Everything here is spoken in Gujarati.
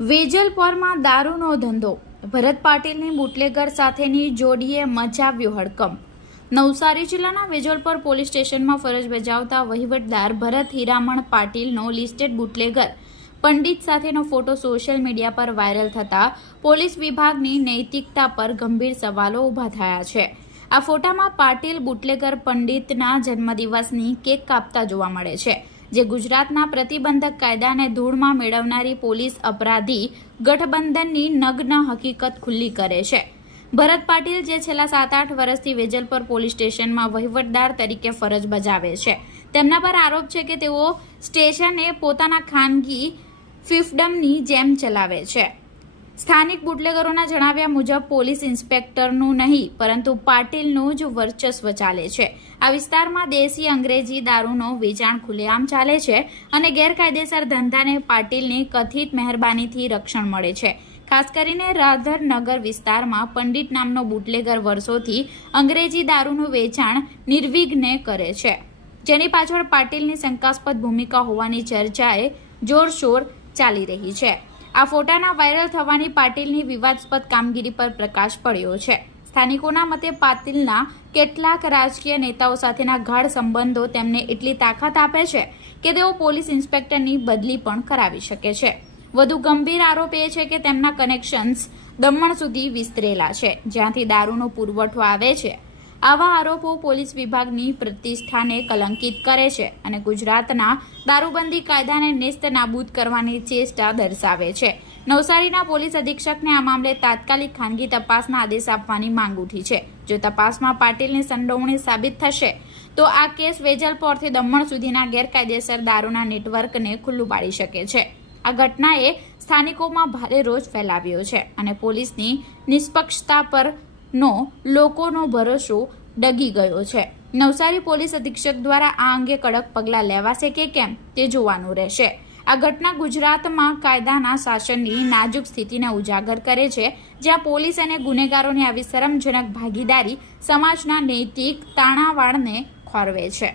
વેજલપોરમાં દારૂનો ધંધો. ભરત પાટીલની બુટલેગર સાથેની જોડીએ મચાવ્યો હડકંપ. નવસારી જિલ્લાના વેજલપોર પોલીસ સ્ટેશનમાં ફરજ બજાવતા વહીવટદાર ભરત હીરામણ પાટીલનો લિસ્ટેડ બુટલેગર પંડિત સાથેનો ફોટો સોશિયલ મીડિયા પર વાયરલ થતા પોલીસ વિભાગની નૈતિકતા પર ગંભીર સવાલો ઊભા થયા છે. આ ફોટામાં પાટીલ બુટલેગર પંડિતના જન્મદિવસની કેક કાપતા જોવા મળે છે. જે ગુજરાતના પ્રતિબંધક કાયદાને ધૂળમાં મેળવનારી પોલીસ અપરાધી ગઠબંધનની નગ્ન હકીકત ખુલ્લી કરે છે. ભરત પાટીલ, જે છેલ્લા સાત આઠ વર્ષથી વેજલપર પોલીસ સ્ટેશનમાં વહીવટદાર તરીકે ફરજ બજાવે છે, તેમના પર આરોપ છે કે તેઓ સ્ટેશને પોતાના ખાનગી ફિફડમની જેમ ચલાવે છે. સ્થાનિક બુટલેગરોના જણાવ્યા મુજબ પોલીસ ઇન્સ્પેક્ટરનું નહીં, પરંતુ પાટીલનું જ વર્ચસ્વ ચાલે છે. આ વિસ્તારમાં દેશી અંગ્રેજી દારૂનો વેચાણ ખુલ્લેઆમ ચાલે છે અને ગેરકાયદેસર ધંધાને પાટીલની કથિત મહેરબાનીથી રક્ષણ મળે છે. ખાસ કરીને રાધરનગર વિસ્તારમાં પંડિત નામનો બુટલેગર વર્ષોથી અંગ્રેજી દારૂનું વેચાણ નિર્વિઘ્ને કરે છે. જેની પાછળ પાટીલની શંકાસ્પદ ભૂમિકા હોવાની ચર્ચાએ જોરશોર ચાલી રહી છે. આ ફોટાના વાયરલ થવાની પાટીલની વિવાદાસ્પદ કામગીરી પર પ્રકાશ પડ્યો છે. સ્થાનિકોના મતે પાટીલના કેટલાક રાજકીય નેતાઓ સાથેના ગાઢ સંબંધો તેમને એટલી તાકાત આપે છે કે તેઓ પોલીસ ઇન્સ્પેક્ટરની બદલી પણ કરાવી શકે છે. વધુ ગંભીર આરોપ એ છે કે તેમના કનેક્શન્સ દમણ સુધી વિસ્તરેલા છે, જ્યાંથી દારૂનો પુરવઠો આવે છે. આવા આરોપો પોલીસ વિભાગની પ્રતિષ્ઠાને કલંકિત કરે છે અને ગુજરાતના દારૂબંધી કાયદાને નેસ્ત નાબૂદ કરવાની ચેષ્ટા દર્શાવે છે. નવસારીના પોલીસ અધિક્ષકને આ મામલે તાત્કાલિક ખાનગી તપાસના આદેશ આપવાની માંગ ઉઠી છે. જો તપાસમાં પાટીલની સંડોવણી સાબિત થશે, તો આ કેસ વેજલપોરથી દમણ સુધીના ગેરકાયદેસર દારૂના નેટવર્કને ખુલ્લું પાડી શકે છે. આ ઘટનાએ સ્થાનિકોમાં ભારે રોષ ફેલાવ્યો છે અને પોલીસની નિષ્પક્ષતા પરનો લોકોનો ભરોસો ડગી ગયો છે. નવસારી પોલીસ અધિક્ષક દ્વારા આ અંગે કડક પગલાં લેવાશે કે કેમ તે જોવાનું રહેશે. આ ઘટના ગુજરાતમાં કાયદાના શાસનની નાજુક સ્થિતિને ઉજાગર કરે છે, જ્યાં પોલીસ અને ગુનેગારોની આવી શરમજનક ભાગીદારી સમાજના નૈતિક તાણાવાળને ખોરવે છે.